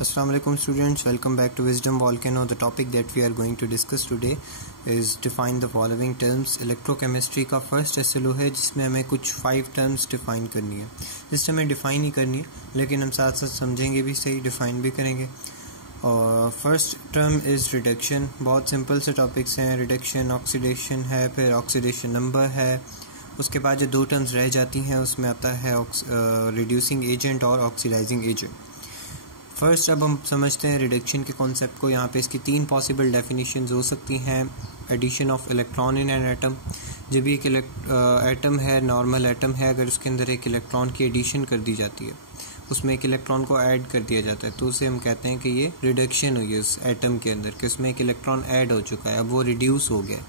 Assalamu alaikum students, welcome back to Wisdom Volcano. The topic that we are going to discuss today is define the following terms. Electrochemistry का first SLO है जिसमें हमें कुछ 5 terms define करनी है। जिससे हमें डिफाइन ही करनी है लेकिन हम साथ साथ समझेंगे भी सही, डिफाइन भी करेंगे। और फर्स्ट टर्म इज़ रिडक्शन। बहुत सिंपल से टॉपिक्स हैं। रिडक्शन, ऑक्सीडेशन है, फिर ऑक्सीडेशन नंबर है। उसके बाद जो 2 टर्म्स रह जाती हैं उसमें आता है रिड्यूसिंग एजेंट और ऑक्सीडाइजिंग एजेंट। फर्स्ट अब हम समझते हैं रिडक्शन के कॉन्सेप्ट को। यहाँ पे इसकी 3 पॉसिबल डेफिनेशंस हो सकती हैं। Addition of electron in an atom. जब एक एटम है, नॉर्मल एटम है, अगर उसके अंदर एक इलेक्ट्रॉन की एडिशन कर दी जाती है, उसमें एक इलेक्ट्रॉन को ऐड कर दिया जाता है, तो उसे हम कहते हैं कि ये रिडक्शन हुई है उस एटम के अंदर, कि उसमें एक इलेक्ट्रॉन ऐड हो चुका है, अब वो रिड्यूस हो गया।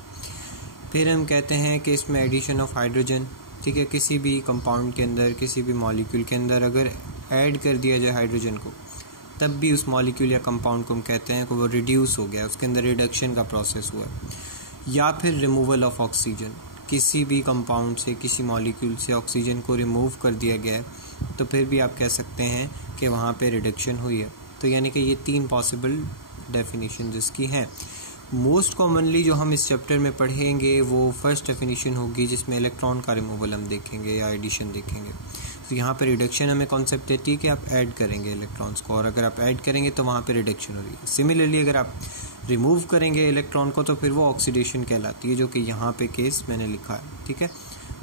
फिर हम कहते हैं कि इसमें एडिशन ऑफ हाइड्रोजन, ठीक है, किसी भी कंपाउंड के अंदर, किसी भी मॉलिक्यूल के अंदर अगर ऐड कर दिया जाए हाइड्रोजन को, तब भी उस मॉलिक्यूल या कंपाउंड को हम कहते हैं कि वो रिड्यूस हो गया, उसके अंदर रिडक्शन का प्रोसेस हुआ। या फिर रिमूवल ऑफ ऑक्सीजन, किसी भी कंपाउंड से, किसी मॉलिक्यूल से ऑक्सीजन को रिमूव कर दिया गया है, तो फिर भी आप कह सकते हैं कि वहाँ पे रिडक्शन हुई है। तो यानी कि ये 3 पॉसिबल डेफिनेशन जिसकी हैं। मोस्ट कॉमनली जो हम इस चैप्टर में पढ़ेंगे वो फर्स्ट डेफिनेशन होगी, जिसमें इलेक्ट्रॉन का रिमूवल हम देखेंगे या एडिशन देखेंगे। तो यहाँ पे रिडक्शन हमें कॉन्सेप्ट देती है कि आप ऐड करेंगे इलेक्ट्रॉन्स को, और अगर आप ऐड करेंगे तो वहाँ पे रिडक्शन हो रही है। सिमिलरली अगर आप रिमूव करेंगे इलेक्ट्रॉन को तो फिर वो ऑक्सीडेशन कहलाती है, जो कि यहाँ पे केस मैंने लिखा है, ठीक है।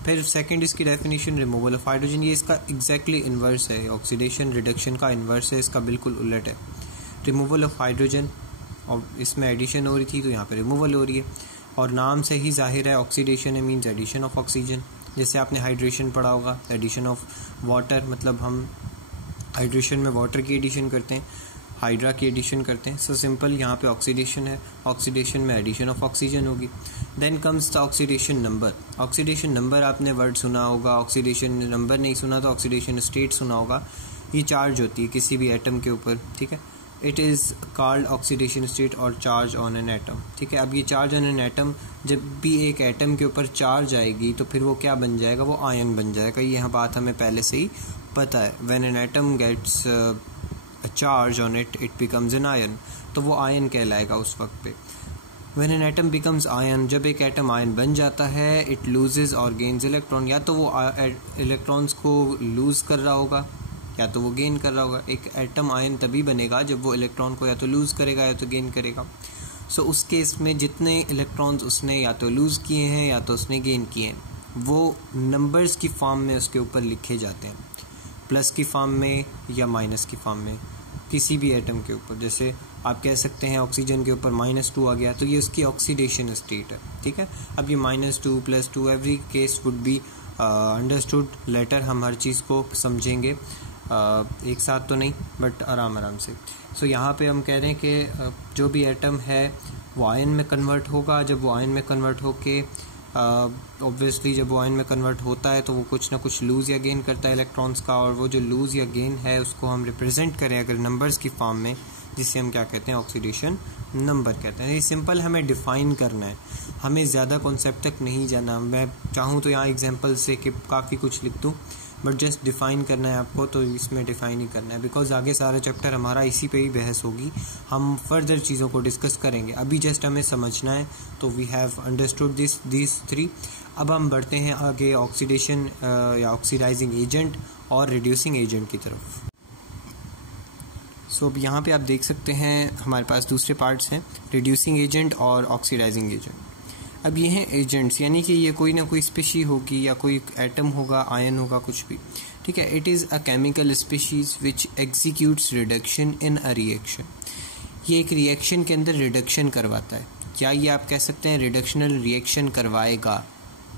फिर सेकंड इसकी डेफिनेशन रिमूवल ऑफ हाइड्रोजन। ये इसका एग्जैक्टली इन्वर्स है, ऑक्सीडेशन रिडक्शन का इन्वर्स है, इसका बिल्कुल उलट है। रिमूवल ऑफ हाइड्रोजन, और इसमें एडिशन हो रही थी तो यहाँ पे रिमूवल हो रही है, और नाम से ही जाहिर है ऑक्सीडेशन है मीन्स एडिशन ऑफ ऑक्सीजन। जैसे आपने हाइड्रेशन पढ़ा होगा, एडिशन ऑफ वाटर, मतलब हम हाइड्रेशन में वाटर की एडिशन करते हैं, हाइड्रा की एडिशन करते हैं। सो सिंपल यहाँ पे ऑक्सीडेशन है, ऑक्सीडेशन में एडिशन ऑफ ऑक्सीजन होगी। Then comes the oxidation number. Oxidation number आपने वर्ड सुना होगा, ऑक्सीडेशन नंबर नहीं सुना तो ऑक्सीडेशन स्टेट सुना होगा। ये चार्ज होती है किसी भी एटम के ऊपर, ठीक है। It is called oxidation state और चार्ज ऑन एन एटम, ठीक है। अब ये चार्ज ऑन एन एटम, जब भी एक एटम के ऊपर चार्ज आएगी तो फिर वो क्या बन जाएगा, वो आयन बन जाएगा। यह बात हमें पहले से ही पता है। When an atom gets a charge on it, it becomes an ion, तो वो आयन कहलाएगा उस वक्त पे। When an atom becomes ion, जब एक एटम आयन बन जाता है, इट लूजेज और गेन्स इलेक्ट्रॉन। या तो वो इलेक्ट्रॉन्स को लूज कर रहा होगा या तो वो गेन कर रहा होगा। एक एटम आयन तभी बनेगा जब वो इलेक्ट्रॉन को या तो लूज करेगा या तो गेन करेगा। सो उस केस में जितने इलेक्ट्रॉन्स उसने या तो लूज किए हैं या तो उसने गेन किए हैं, वो नंबर्स की फॉर्म में उसके ऊपर लिखे जाते हैं, प्लस की फॉर्म में या माइनस की फॉर्म में, किसी भी एटम के ऊपर। जैसे आप कह सकते हैं ऑक्सीजन के ऊपर -2 आ गया तो ये उसकी ऑक्सीडेशन स्टेट है, ठीक है। अब ये -2 +2 every case would be understood later. हम हर चीज़ को समझेंगे एक साथ तो नहीं, बट आराम आराम से। सो यहाँ पे हम कह रहे हैं कि जो भी एटम है वो आयन में कन्वर्ट होगा। जब वो आयन में कन्वर्ट होके ऑब्वियसली जब वो आयन में कन्वर्ट होता है तो वो कुछ ना कुछ लूज़ या गेन करता है इलेक्ट्रॉन्स का, और वो जो लूज़ या गेन है उसको हम रिप्रेजेंट करें अगर नंबर्स की फॉर्म में, जिसे हम क्या कहते हैं, ऑक्सीडेशन नंबर कहते हैं। ये सिंपल हमें डिफ़ाइन करना है, हमें ज़्यादा कॉन्सेप्ट तक नहीं जाना। मैं चाहूँ तो यहाँ एग्जांपल से कि काफ़ी कुछ लिख दूँ, बट जस्ट डिफ़ाइन करना है आपको, तो इसमें डिफ़ाइन ही करना है, बिकॉज आगे सारा चैप्टर हमारा इसी पे ही बहस होगी। हम फर्दर चीज़ों को डिस्कस करेंगे, अभी जस्ट हमें समझना है। तो वी हैव अंडरस्टूड दीज 3। अब हम बढ़ते हैं आगे ऑक्सीडेशन या ऑक्सीडाइजिंग एजेंट और रिड्यूसिंग एजेंट की तरफ। सो अब यहाँ पे आप देख सकते हैं हमारे पास दूसरे पार्ट्स हैं, रिड्यूसिंग एजेंट और ऑक्सीडाइजिंग एजेंट। अब ये हैं एजेंट्स, यानी कि ये कोई ना कोई स्पीशी होगी या कोई एटम होगा, आयन होगा, कुछ भी, ठीक है। It is a chemical species which executes reduction in a reaction. ये एक रिएक्शन के अंदर रिडक्शन करवाता है, क्या ये आप कह सकते हैं रिडक्शनल रिएक्शन करवाएगा,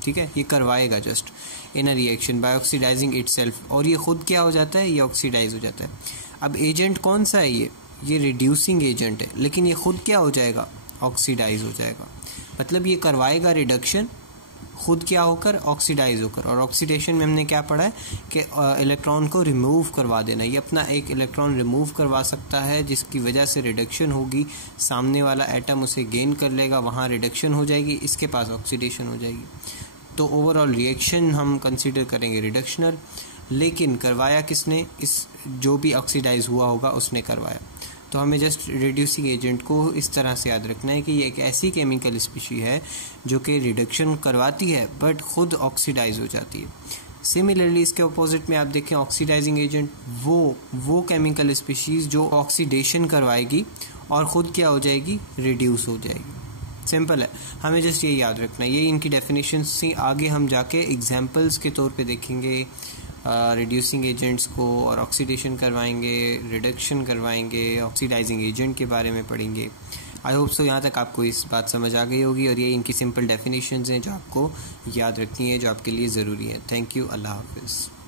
ठीक है। ये करवाएगा just in a reaction by oxidising itself, और ये खुद क्या हो जाता है, ये ऑक्सीडाइज हो जाता है। अब एजेंट कौन सा है, ये रिड्यूसिंग एजेंट है, लेकिन ये खुद क्या हो जाएगा, ऑक्सीडाइज हो जाएगा। मतलब ये करवाएगा रिडक्शन, खुद क्या होकर, ऑक्सीडाइज होकर। और ऑक्सीडेशन में हमने क्या पढ़ा है कि इलेक्ट्रॉन को रिमूव करवा देना। ये अपना एक इलेक्ट्रॉन रिमूव करवा सकता है, जिसकी वजह से रिडक्शन होगी, सामने वाला एटम उसे गेन कर लेगा, वहाँ रिडक्शन हो जाएगी, इसके पास ऑक्सीडेशन हो जाएगी। तो ओवरऑल रिएक्शन हम कंसीडर करेंगे रिडक्शनल, लेकिन करवाया किसने, इस जो भी ऑक्सीडाइज हुआ होगा उसने करवाया। तो हमें जस्ट रिड्यूसिंग एजेंट को इस तरह से याद रखना है कि ये एक ऐसी केमिकल स्पीशी है जो कि रिडक्शन करवाती है बट खुद ऑक्सीडाइज हो जाती है। सिमिलरली इसके अपोजिट में आप देखें ऑक्सीडाइजिंग एजेंट, वो केमिकल स्पीशीज़ जो ऑक्सीडेशन करवाएगी और ख़ुद क्या हो जाएगी, रिड्यूस हो जाएगी। सिंपल है, हमें जस्ट ये याद रखना है। ये इनकी डेफिनेशन से आगे हम जाके एग्जांपल्स के तौर पे देखेंगे रिड्यूसिंग एजेंट्स को, और ऑक्सीडेशन करवाएंगे, रिडक्शन करवाएंगे, ऑक्सीडाइजिंग एजेंट के बारे में पढ़ेंगे। आई होप सो यहाँ तक आपको इस बात समझ आ गई होगी, और ये इनकी सिंपल डेफिनेशंस हैं जो आपको याद रखनी है, जो आपके लिए ज़रूरी है। थैंक यू, अल्लाह हाफिज़।